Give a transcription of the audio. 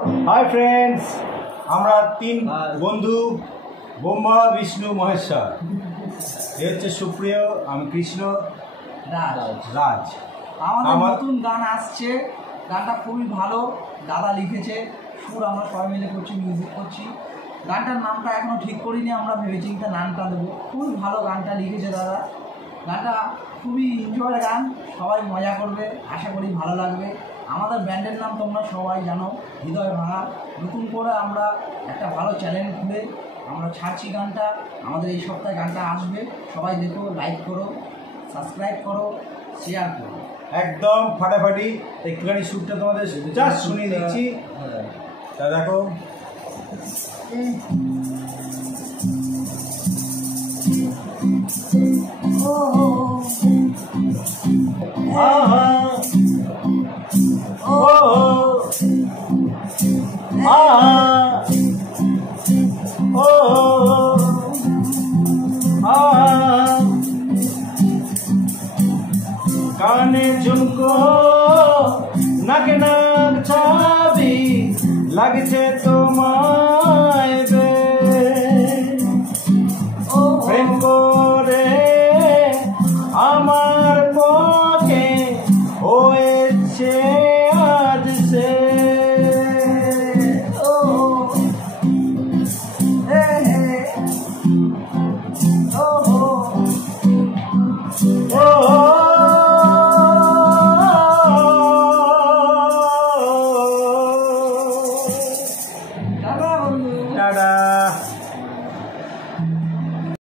hi friends আমরা তিন বন্ধু ব্রহ্মা বিষ্ণু মহেশ্বর এ হচ্ছে সুপ্রিয় আমি কৃষ্ণ রাজ আমাদের নতুন গান আসছে গানটা খুবই ভালো দাদা লিখেছে সুর আমরা সবাই মিলে করছি মিউজিক করছি গানটার নামটা এখনো ঠিক করিনি আমরা ভেবেচিন্তে নামটা দেবো খুবই ভালো গানটা লিখেছে দাদা গানটা খুবই এনজয়ের গান সবাই মজা করবে আশা করি ভালো লাগবে আমাদের ব্যান্ডের নাম তোমরা সবাই জানো হৃদয় ভাঙা নতুন করে আমরা একটা ভালো চ্যানেল খুলে আমরা ছাড়ছি গানটা আমাদের এই সপ্তাহে গানটা আসবে সবাই দেখো লাইক করো সাবস্ক্রাইব করো শেয়ার করো একদম ফাটাফাটি একটুখানি সুরটা তোমাদের জাস্ট শুনিয়ে দিচ্ছি তা দেখো काने झुमको